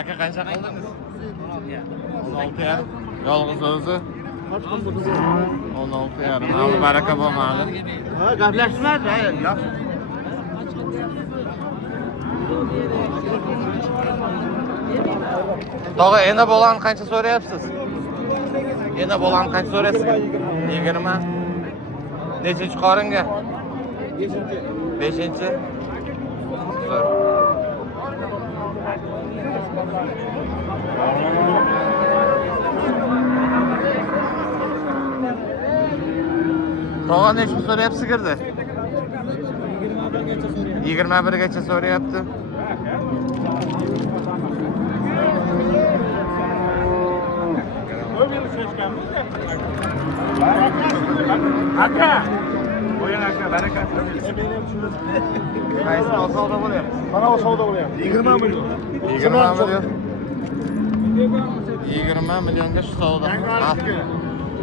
Aka qancha qildingiz? 16 yarim. Yolg'iz o'zi 16 yarim. Alloh baraka bo'lmadi. Ha, gaplashmadi. Yo'q. Tog'a endi bolani qancha so'rayapsiz? Endi bolani qancha so'raysiz? 20. Nechinchi qoringa? 5-chi. Tog'a nechta so'rayapsiz girdi? 21 gacha so'rayapti. Aka. Qo'ying aka, baraka. Qaysi savdo bo'lyapti? Mana bu savdo bo'lyapti. 20 million. 20 million. 20 millionga shu savdo.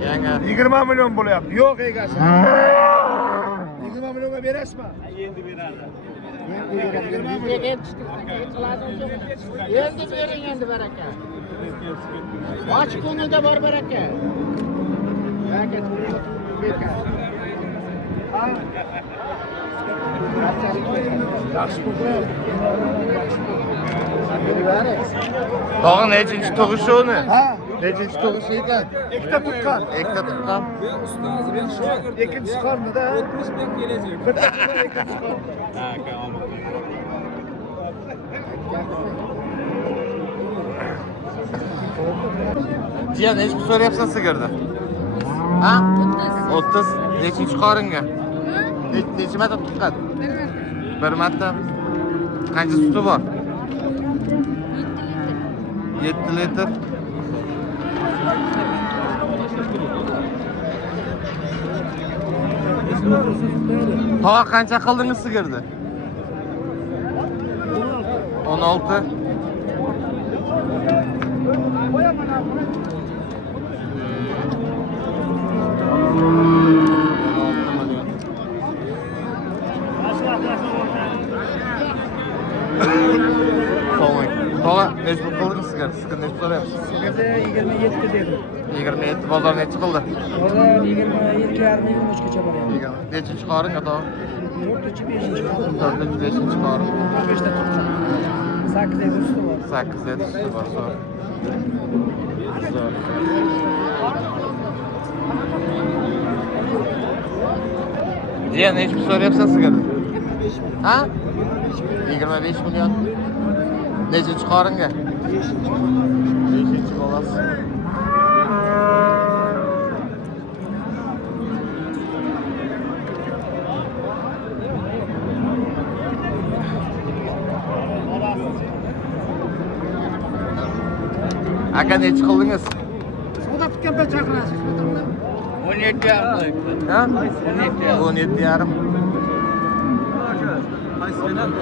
Yangi 20 million bo'lyapti. Yo'q egasi. 20 millionga berasizmi? Endi beradi. Endi bering endi baraka. Ochiq ko'ngilda bor baraka. Baraka bekor. Tog'a nechinchi tug'ishi uni? Ha? Nechinchi tug'ishi ekan? Ikkita tuqqan. Ikkita tuqqan. Ustoz, men shogird. Ikkinchisi qornida. 70 ming kelajak. Bitta tuqqan, ikkinchisi qornida. Ha, aka, omad. Jiyan nechta so'rayapsan sigirni? Ha? 30. Nechinchi qoringa? Necha marta tuqqan? Bir marta. Qancha suti bor? 7 litr. Tog'a qancha qildingiz sigirni? 16. Tog'a mecbur qildingiz sigir. Sigir nechta so'rayapsiz? Sigirda 27 dedi. 27 bozor necha qildi? Bozor 22 yarim 23 gacha boryapti. Nechinchi qoringa tog'a? 4-chi 5-chi qorin. 4-chi 5-chi qorin. 15 ta turibdi. 8 ta usti bor. 8 ta usti bor. Zo'r. Jiyan nechta so'rayapsan sigirni? Ha? 25 million. Nechinchi qoringa? 5-chi bolasi. Aka necha qildingiz? Savdo tutganda chaqirasiz. 17 yarim. Ha? 17 yarim.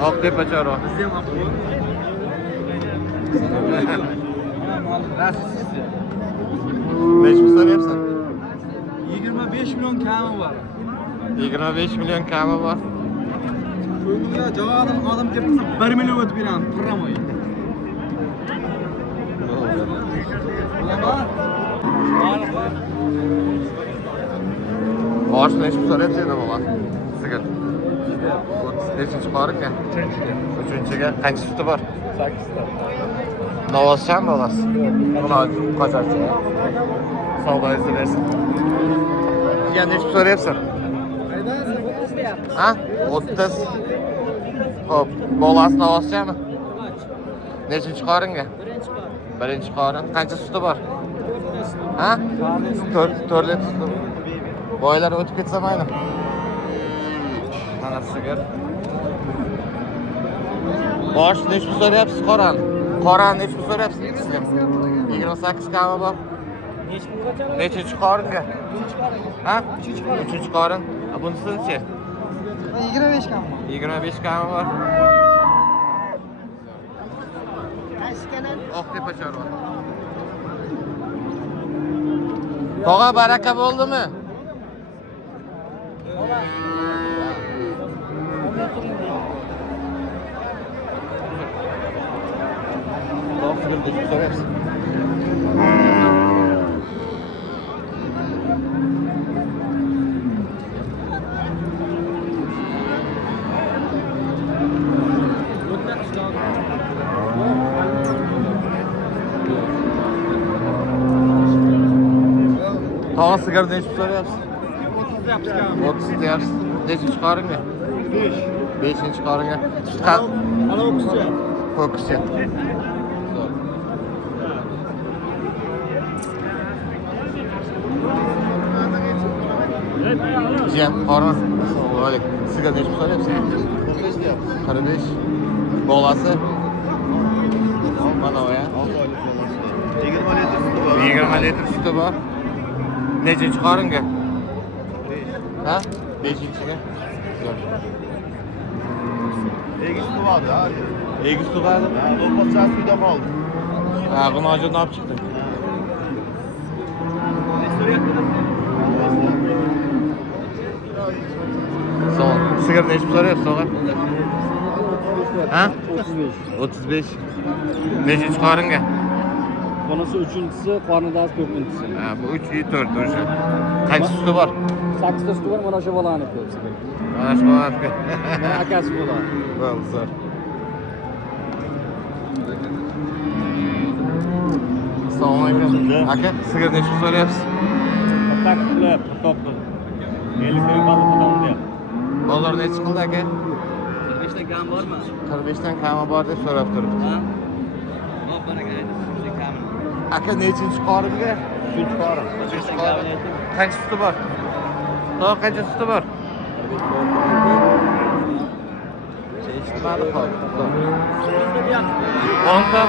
Oqtepa chorva. Nechta so'rayapsan? 25 million kami bor. 25 million kami bor. Ko'ngilga javodim odam deb 1 million o'tib beraman, qirramoy. Bosh nechta so'rayapsan endi bola? Sigir. 5-chi qoringa? 3-chiga qancha suti bor? 8 ta. Novozchan bolasi. Buni qo'sharchi. Savdoyingizni bersin. Jiyan nechta so'rayapsan? Ha? 30. Xo'p, bolasi novozchami? Nechinchi qoringa? Birinchi qorin. Qancha suti bor? Ha? 4 litr suti. Boylar o'tib ketsa mayli. Mana sigir. Bosh nechta so'rayapsiz qoran? Qoran nechta so'rayapsiz? 28 kami bor. Nechinchi qoringa? Ha? 3-chi qorin. Bunisi-chi? 25 kam. 25 kami bor. Qaysi kanal? Oqtepa chorva. Tog'a baraka bo'ldimi? neçe so'rayapsiz? Tog'a sigir necha so'rayapsiz? 30 deyapsiz. Nechinchi qoringa? 5. 5-chi qoringa. Ana o'qishchi. Fokuschi. Jiyan, qorin. Assalomu alaykum. Sigir necha so'rayapsiz? 45 deyapsiz. 45. Bolasi? Mana o ya. 6 oylik bolasi. 20 litr suti bor. 20 litr suti bor. Nechinchi qoringa? 5. Ha? 5-chiga. Egiz tug'adi, ha. Egiz tug'adi. Ha, lo'patchasi uyda qoldi. Ha, buni hozir olib chiqdim. Son. Sigir necha so'rayapsiz, tog'a? Ha? 35. 35. Nechinchi qoringa? Bunisi 3-chisi, qornidasi 4-chisi. Ha, bu 3 и 4 o'sha. Qancha suti bor? 8 ta suti bor, mana shu bolaniki o'zi. Mana shu bo'lardi. Akasi bo'ladi. Bo'ldi, zo'r. Assalomu alaykum. Aka, sigir necha so'rayapsiz? Tak qilib, to'qqiz. 50 kilo baliq odamda. Bozor necha qildi aka? 45 ta kam bormi? 45 dan kami bor deb so'rab turibdi. Ha? Hop, baraka aytdi. Shuncha kamini. Aka nechinchi qoringa? 3 qorin. 3 qorin. Qancha suti bor? To'g'ri qancha suti bor? Chechmadi hozir. 10 ta.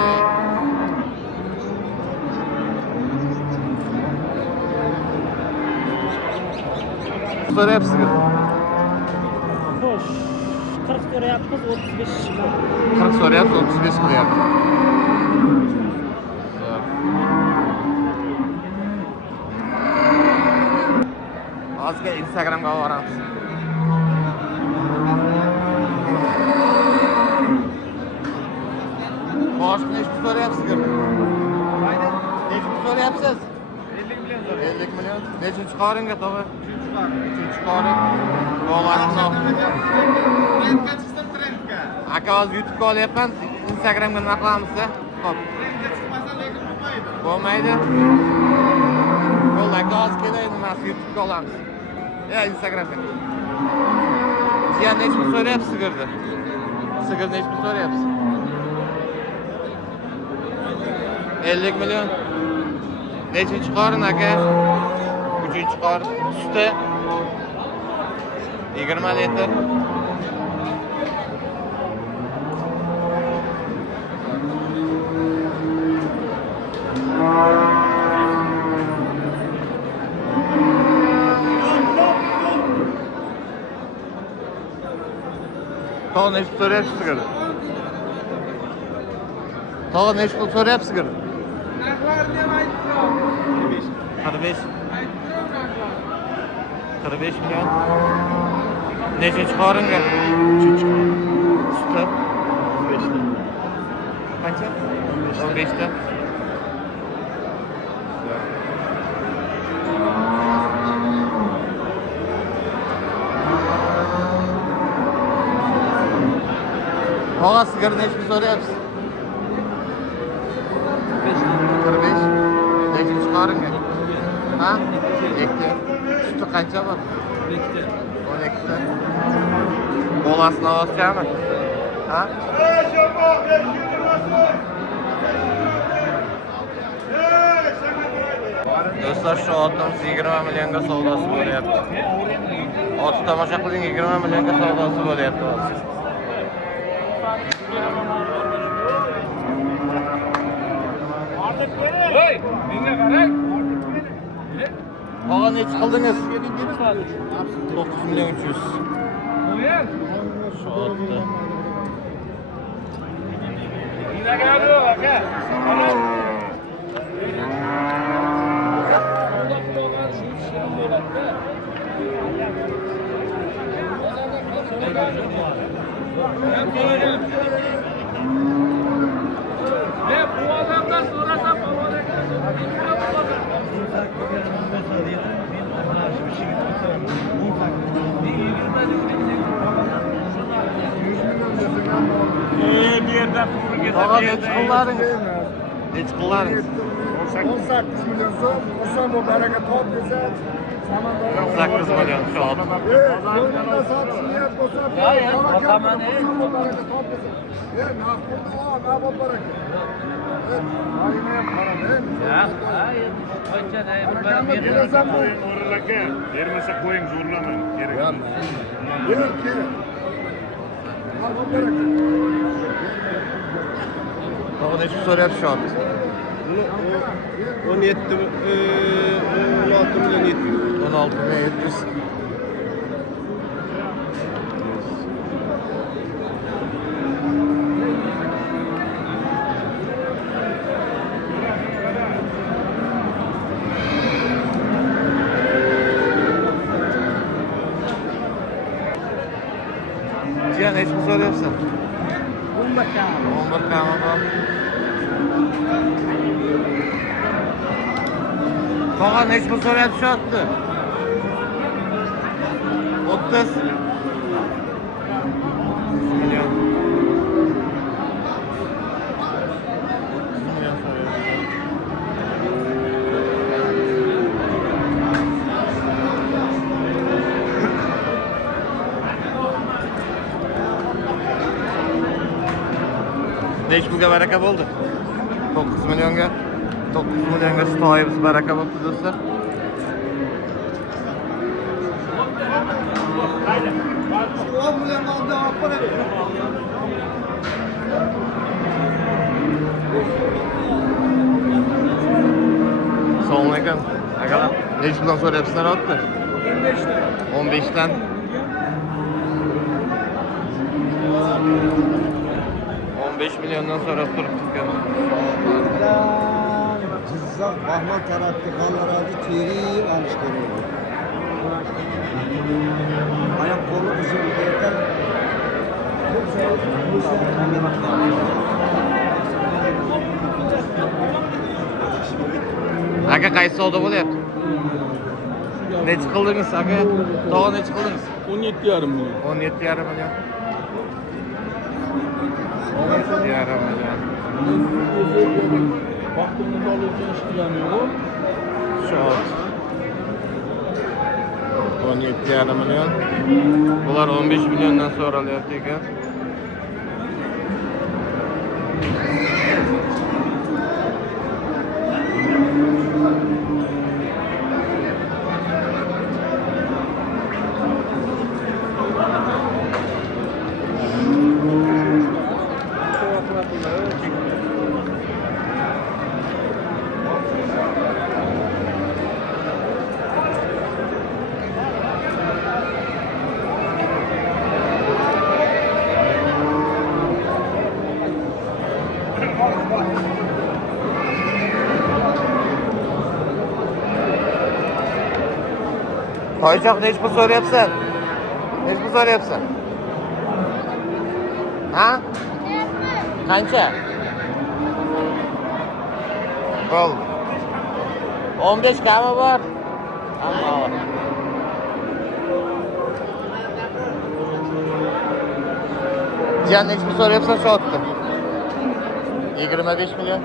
So'rayapsizmi? Xo'sh. 40 so'rayapmiz, 35 chiqdi. 40 so'rayapsiz, 35 qilyapti. Hozirga Instagramga boramiz. Boshqa nechta so'rayapsiz? Mayda. Nechta so'rayapsiz? 50 million so'rayapsiz. 50 million. Nechinchi qoringa to'g'ri? 3-chi qorin. Bolasi. Aka hozir YouTube'ga olyapman. Instagramga nima qilamiz-da? Xo'p. Bo'lmaydi. Bo'ldi, aka hozir kelay nimasi YouTube'ga olamiz. Ya Instagramga. Jiyan nechta so'rayapsiz sigirni? Sigir nechta so'rayapsiz? 50 million. Nechinchi qorin aka? 3-chi qorin. Suti 20 litr. Tog'a nechta so'rayapsiz sigir? Tog'a nechta so'rayapsiz sigir? 45. 45 million. Nechinchi qoringa? 3 qorin. Suti 15 ta. qancha? 15 ta. Tog'a sigir nechta so'rayapsiz? 45. Nechinchi qoringa? Ha? 2. Suti qancha bor? 12 ta. Bolasini olishami? Ha? Do'stlar, shu otimiz 20 millionga savdosi bo'lyapti. Ot tomosha qiling, 20 millionga savdosi bo'lyapti hozir. Tog'a necha qildingiz? 9 million 300. Shu otda. Ne bu adam Bir yerden pul getir. Ağa ne çıkılarınız? Ne çıkılarınız? 18 milyon so'm. Osam bu baraka top desa. 8 milyon şu an. Yo'lda sotish niyat bo'lsa, boqaman, bu baraka top desa. Naqdda nabod baraka. Ayni ham qarang. Barakamni berasan bu. O'rinlarga bermasa qo'ying, zo'rlamang. Kerak. Yo'q, kerak. Nabod baraka. Ağa neçe soruyorsun şu an? 17 16 milyon 700. 16 milyon 700. Cihan hiç mi soruyorsun? 11 tane. 11 tane var. Kalan hiç mi soruyorsun şu attı? 30 milyon. 30 milyon soruyorsun. Neç pulga baraka bo'ldi? 9 millionga. 9 millionga stoyimiz baraka bo'libdi do'stlar. Şu 10 milyon aldı para ver. Assalomu alaykum. Akalar, necha puldan so'rayapsizlar otdi? 15 dan. 15 milyondan so'rab turibdi ekan. Cizzax Bahman tarafı kanlaradi teri alış gerekiyor. Ayak kolu uzun yeter. Aka qaysi savdo bo'lyapti? Necha qildingiz aka? Tog'a necha qildingiz? 17,5 milyon. 17,5 milyon. 17,5 milyon. Baktığımda alırken iş planıyor. Şu an 17,5 milyon. Bular 15 milyondan sonra alyapti ekan. Toychoq nechi pul so'rayapsan? Nechi pul so'rayapsan? Ha? Qancha? Bo'ldi. 15 kami bor. Ammo Cihan nechi pul so'rayapsan shu otda? 25 milyon.